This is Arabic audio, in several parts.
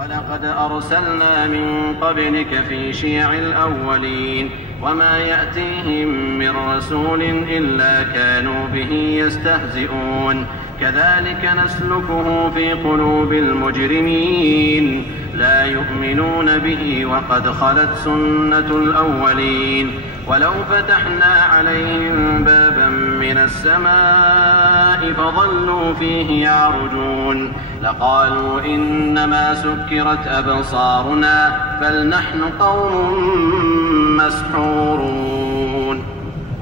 ولقد أرسلنا من قبلك في شيع الأولين وما يأتيهم من رسول إلا كانوا به يستهزئون كذلك نسلكه في قلوب المجرمين لا يؤمنون به وقد خلت سنة الأولين ولو فتحنا عليهم بابا من السماء فظلوا فيه يعرجون لقالوا إنما سكرت أبصارنا بل نحن قوم مسحورون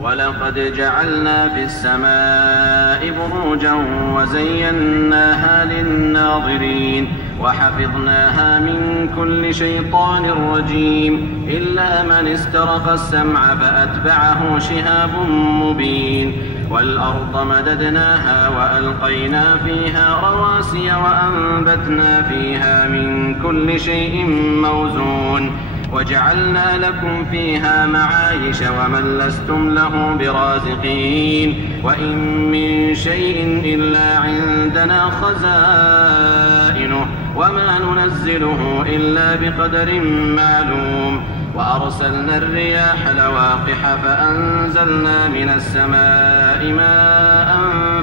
ولقد جعلنا في السماء بروجا وزيناها للناظرين وحفظناها من كل شيطان رجيم إلا من استرق السمع فأتبعه شهاب مبين والأرض مددناها وألقينا فيها رواسي وأنبتنا فيها من كل شيء موزون وجعلنا لكم فيها معايش ومن لستم له برازقين وإن من شيء إلا عندنا خزائنه وما ننزله إلا بقدر معلوم وأرسلنا الرياح لواقح فأنزلنا من السماء ماء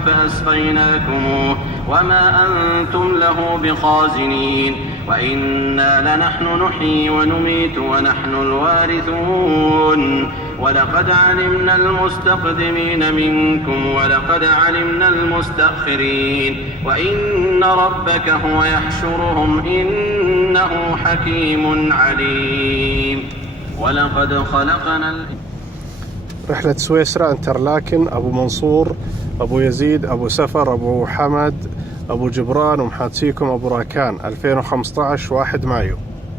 فأسقيناكموه وما أنتم له بخازنين وإنا لنحن نحيي ونميت ونحن الوارثون ولقد علمنا المستقدمين منكم ولقد علمنا المستأخرين وإن ربك هو يحشرهم إنه حكيم عليم ولقد خلقنا رحلة سويسرا انترلاكن أبو منصور أبو يزيد أبو سفر أبو حمد أبو جبران ومحاتسيكم أبو راكان 2015 1 مايو.